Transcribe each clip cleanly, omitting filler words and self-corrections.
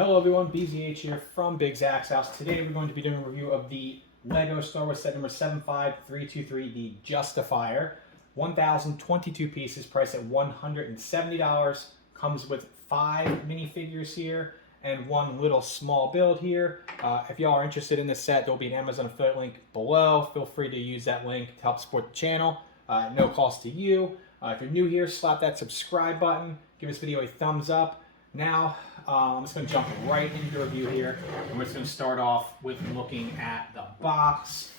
Hello everyone, BZH here from Big Zach's house. Today we're going to be doing a review of the LEGO Star Wars set number 75323, The Justifier. 1,022 pieces, priced at $170. Comes with 5 minifigures here and one little small build here. If y'all are interested in this set, there will be an Amazon affiliate link below. Feel free to use that link to help support the channel. No cost to you. If you're new here, slap that subscribe button. Give this video a thumbs up. Now, I'm just going to jump right into the review here. And we're just going to start off with looking at the box.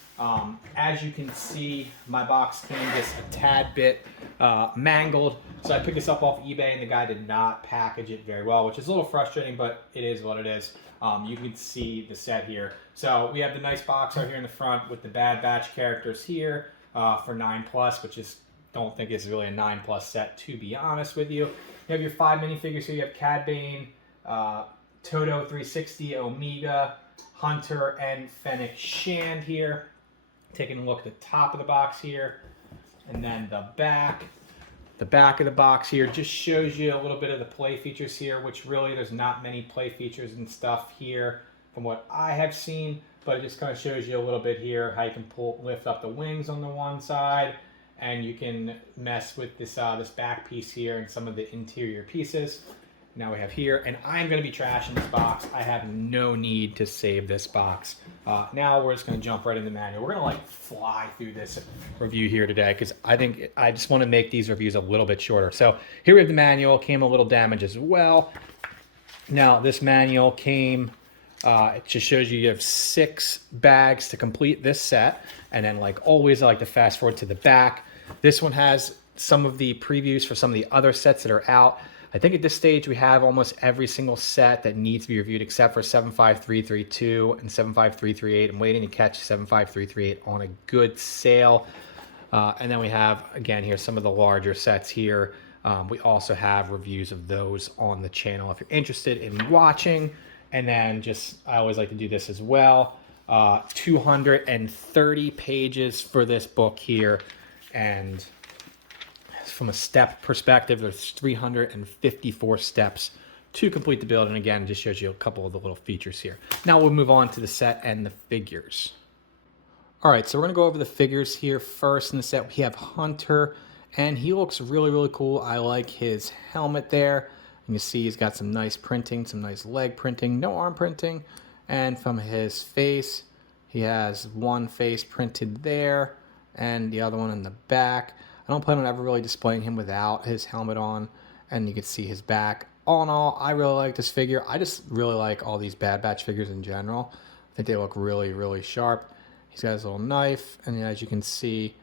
As you can see, my box came just a tad bit mangled. So I picked this up off eBay and the guy did not package it very well, which is a little frustrating, but it is what it is. You can see the set here. So we have the nice box right here in the front with the Bad Batch characters here for 9+, which is, don't think is really a 9+ set, to be honest with you. You have your 5 minifigures here. You have Cad Bane, Todo 360, Omega, Hunter, and Fennec Shand here. Taking a look at the top of the box here. And then the back. The back of the box here just shows you a little bit of the play features here, which really there's not many play features and stuff here from what I have seen. But it just kind of shows you a little bit here how you can lift up the wings on the one side. And you can mess with this this back piece here and some of the interior pieces. Now we have here, and I'm going to be trashing this box. I have no need to save this box. Now we're just going to jump right into the manual. We're going to fly through this review here today because I just want to make these reviews a little bit shorter. So here we have the manual. Came a little damaged as well. Now this manual came. It just shows you have 6 bags to complete this set, and then like always, I like to fast forward to the back. This one has some of the previews for some of the other sets that are out. I think at this stage we have almost every single set that needs to be reviewed except for 75332 and 75338. I'm waiting to catch 75338 on a good sale. And then we have, again, here some of the larger sets here. We also have reviews of those on the channel if you're interested in watching. And then just, I always like to do this as well. 230 pages for this book here. And from a step perspective, there's 354 steps to complete the build. And again, it just shows you a couple of the little features here. Now we'll move on to the set and the figures. All right, so we're gonna go over the figures here first in the set. We have Hunter, and he looks really, really cool. I like his helmet there. You can see he's got some nice printing, some nice leg printing, no arm printing. And from his face, he has one face printed there and the other one in the back. I don't plan on ever really displaying him without his helmet on, and you can see his back. All in all, I really like this figure. I just really like all these Bad Batch figures in general. I think they look really, really sharp. He's got his little knife, and as you can see,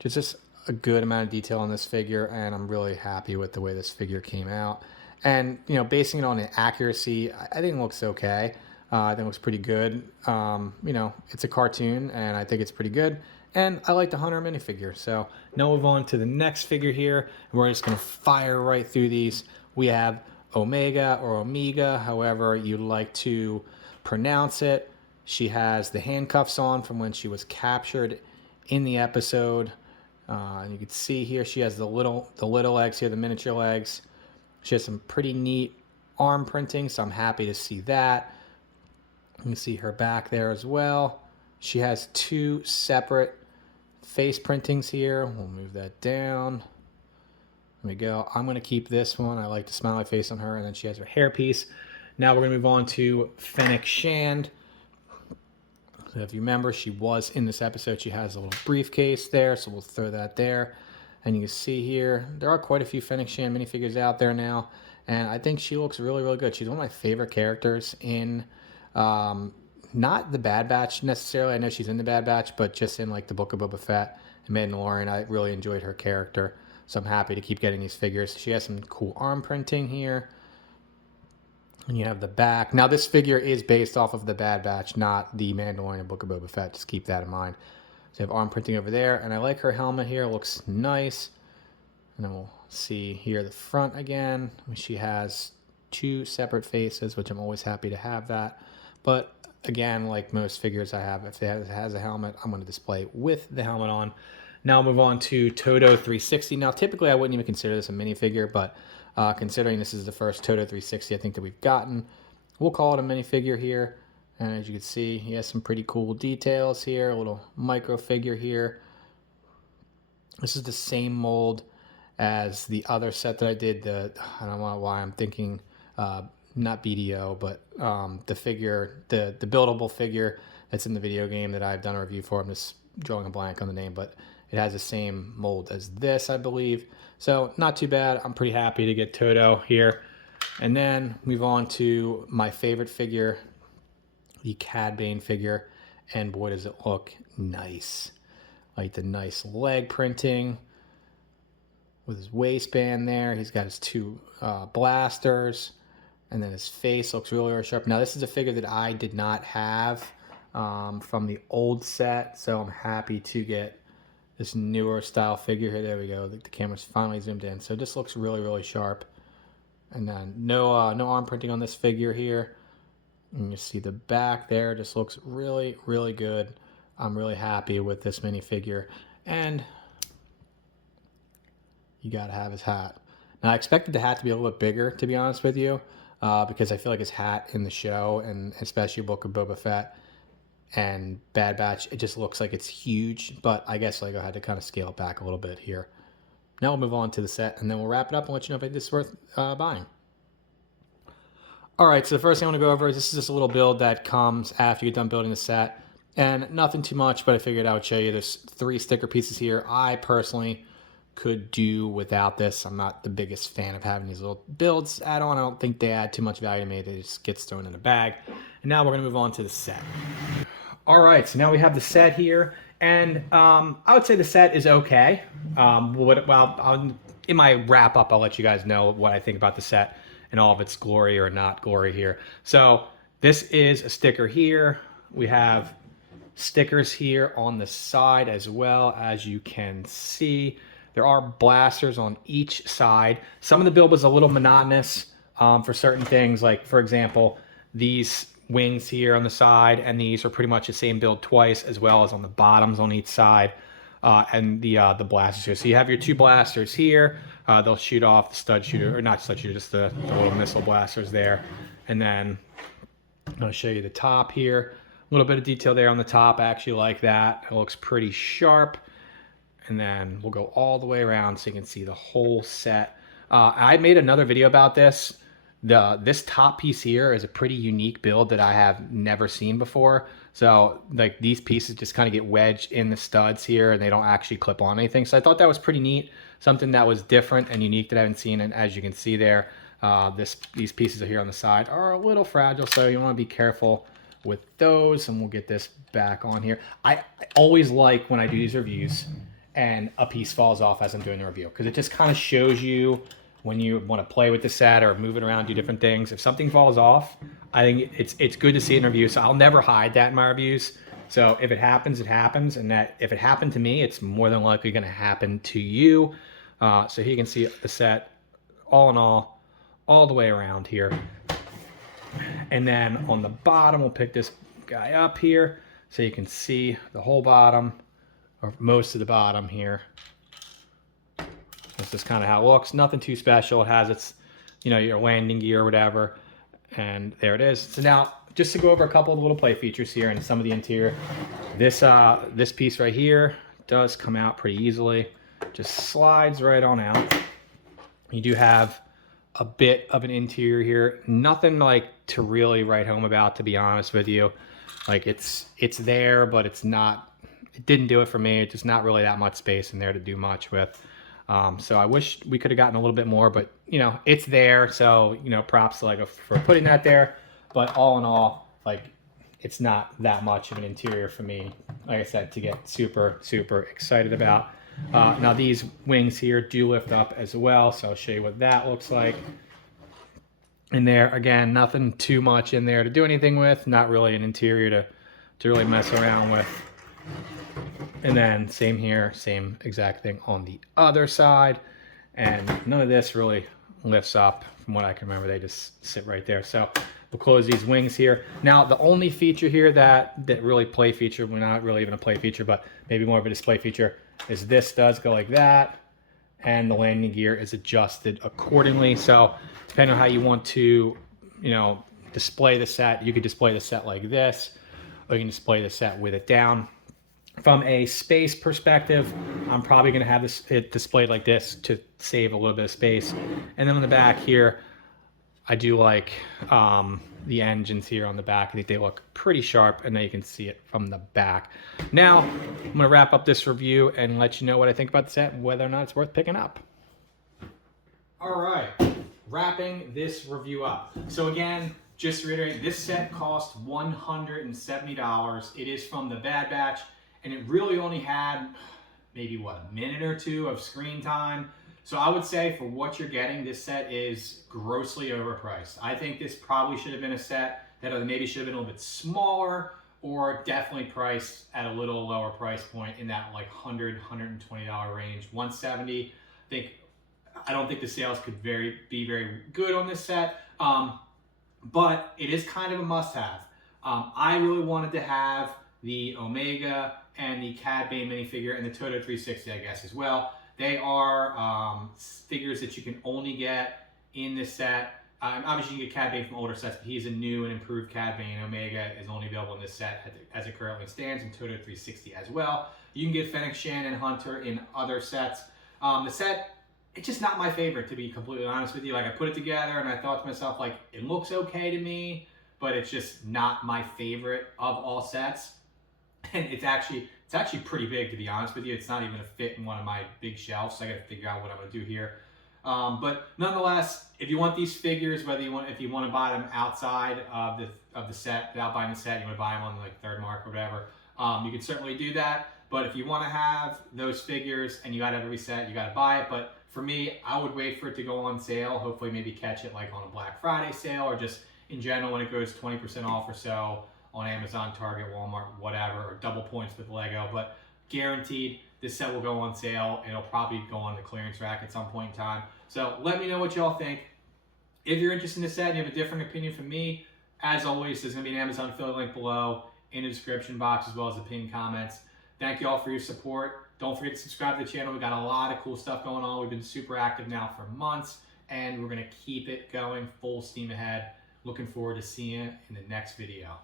just a good amount of detail on this figure, and I'm really happy with the way this figure came out. And, you know, basing it on the accuracy, I think it looks okay. I think it looks pretty good. You know, it's a cartoon, and I think it's pretty good. And I like the Hunter minifigure. So now we'll move on to the next figure here. And we're just going to fire right through these. We have Omega or Omega, however you like to pronounce it. She has the handcuffs on from when she was captured in the episode. And you can see here she has the little legs here, the miniature legs. She has some pretty neat arm printing, so I'm happy to see that. You can see her back there as well. She has 2 separate face printings here. We'll move that down. There we go. I'm going to keep this one. I like the smiley face on her, and then she has her hairpiece. Now we're going to move on to Fennec Shand. So if you remember, she was in this episode. She has a little briefcase there, so we'll throw that there. And you can see here, there are quite a few Fennec Shand minifigures out there now. And I think she looks really, really good. She's one of my favorite characters in, not the Bad Batch necessarily. I know she's in the Bad Batch, but just in like the Book of Boba Fett and Mandalorian, I really enjoyed her character. So I'm happy to keep getting these figures. She has some cool arm printing here. And you have the back. Now this figure is based off of the Bad Batch, not the Mandalorian and Book of Boba Fett. Just keep that in mind. So you have arm printing over there, and I like her helmet here. It looks nice. And then we'll see here the front again. She has 2 separate faces, which I'm always happy to have that. But again, like most figures I have, if it has a helmet, I'm going to display with the helmet on. Now I'll move on to Todo 360. Now, typically I wouldn't even consider this a minifigure, but considering this is the first Todo 360 I think that we've gotten, we'll call it a minifigure here. And as you can see, he has some pretty cool details here, a little micro figure here. This is the same mold as the other set that I did. I don't know why I'm thinking not BDO, but the figure, the buildable figure that's in the video game that I've done a review for. I'm just drawing a blank on the name, but it has the same mold as this, I believe. So not too bad. I'm pretty happy to get Toto here. And then move on to my favorite figure, the Cad Bane figure. And boy, does it look nice. Like the nice leg printing with his waistband there. He's got his two blasters. And then his face looks really, really sharp. Now, this is a figure that I did not have from the old set. So I'm happy to get this newer style figure here. There we go. The camera's finally zoomed in. So this looks really, really sharp. And then no arm printing on this figure here. And you see the back there just looks really, really good. I'm really happy with this minifigure. And you gotta have his hat. Now I expected the hat to be a little bit bigger, to be honest with you, because I feel like his hat in the show, and especially Book of Boba Fett and Bad Batch, it just looks like it's huge. But I guess Lego had to kind of scale it back a little bit here. Now we'll move on to the set, and then we'll wrap it up and let you know if this is worth buying. All right, so the first thing I want to go over is this is just a little build that comes after you get done building the set. And nothing too much, but I figured I would show you. There's 3 sticker pieces here. I personally could do without this. I'm not the biggest fan of having these little builds add on. I don't think they add too much value to me. They just get thrown in a bag. And now we're going to move on to the set. All right, so now we have the set here. And I would say the set is okay. In my wrap up, I'll let you guys know what I think about the set and all of its glory or not glory here. So this is a sticker here. We have stickers here on the side as well, as you can see. There are blasters on each side. Some of the build was a little monotonous for certain things. Like, for example, these wings here on the side, and these are pretty much the same build twice, as well as on the bottoms on each side, and the blasters here. So you have your 2 blasters here. They'll shoot off the stud shooter, or not stud shooter, just the little missile blasters there. And then I'll show you the top here. A little bit of detail there on the top. I actually like that. It looks pretty sharp. And then we'll go all the way around so you can see the whole set. I made another video about this. This top piece here is a pretty unique build that I have never seen before. So like these pieces just kind of get wedged in the studs here, and they don't actually clip on anything. So I thought that was pretty neat. Something that was different and unique that I haven't seen. And as you can see there, these pieces here on the side are a little fragile, so you want to be careful with those. And we'll get this back on here. I always like when I do these reviews and a piece falls off as I'm doing the review, because it just kind of shows you when you want to play with the set or move it around, do different things. If something falls off, I think it's good to see it in reviews. So I'll never hide that in my reviews. So if it happens, it happens. And that if it happened to me, it's more than likely going to happen to you. So here you can see the set all in all the way around here. And then on the bottom, we'll pick this guy up here so you can see the whole bottom, or most of the bottom here. This is kind of how it looks. Nothing too special. It has its, your landing gear or whatever. And there it is. So now, just to go over a couple of little play features here and some of the interior. This piece right here does come out pretty easily. Just slides right on out. You do have a bit of an interior here. Nothing like to really write home about, to be honest with you. Like it's there, but it didn't do it for me. It's just not really that much space in there to do much with. So I wish we could have gotten a little bit more, but it's there. So, props to Lego for putting that there. But all in all, like, it's not that much of an interior for me, like I said, to get super, super excited about. Now these wings here do lift up as well. So I'll show you what that looks like. In there, again, nothing too much in there to do anything with. Not really an interior to really mess around with. And then same here, same exact thing on the other side. And none of this really lifts up from what I can remember. They just sit right there. So we'll close these wings here. Now, the only feature here that really play feature, well, not really even a play feature, but maybe more of a display feature, is this does go like that. And the landing gear is adjusted accordingly. So depending on how you want to, display the set. You could display the set like this, or you can display the set with it down. From a space perspective, I'm probably going to have it displayed like this to save a little bit of space. And then on the back here, I do like the engines here on the back. I think they look pretty sharp, and then you can see it from the back. Now, I'm going to wrap up this review and let you know what I think about the set and whether or not it's worth picking up. All right, wrapping this review up. So again, just to reiterate, this set cost $170. It is from the Bad Batch, and it really only had maybe, what, a minute or two of screen time. So I would say for what you're getting, this set is grossly overpriced. I think this probably should have been a set that maybe should have been a little bit smaller, or definitely priced at a little lower price point in that like $100, $120 range. $170, I don't think the sales could be very good on this set, but it is kind of a must-have. I really wanted to have the Omega and the Cad Bane minifigure and the Toto 360, I guess, as well. They are figures that you can only get in this set. Obviously, you can get Cad Bane from older sets, but he's a new and improved Cad Bane. Omega is only available in this set as it currently stands, and Toto 360 as well. You can get Fennec Shan and Hunter in other sets. The set, it's just not my favorite, to be completely honest with you. Like, I put it together and I thought to myself, like, it looks okay to me, but it's just not my favorite of all sets. And it's actually pretty big, to be honest with you. It's not even a fit in one of my big shelves, so I gotta figure out what I'm gonna do here. But nonetheless, if you want these figures, if you want to buy them outside of the set, without buying the set, you want to buy them on like Third Mark or whatever, you can certainly do that. But if you want to have those figures and you got every set, you got to buy it. But for me, I would wait for it to go on sale. Hopefully, maybe catch it like on a Black Friday sale, or just in general when it goes 20% off or so on Amazon, Target, Walmart, whatever, or double points with Lego. But guaranteed, this set will go on sale, and it'll probably go on the clearance rack at some point in time. So let me know what y'all think. If you're interested in this set and you have a different opinion from me, as always, there's going to be an Amazon affiliate link below in the description box, as well as the pinned comments. Thank you all for your support. Don't forget to subscribe to the channel. We've got a lot of cool stuff going on. We've been super active now for months, and we're going to keep it going full steam ahead. Looking forward to seeing you in the next video.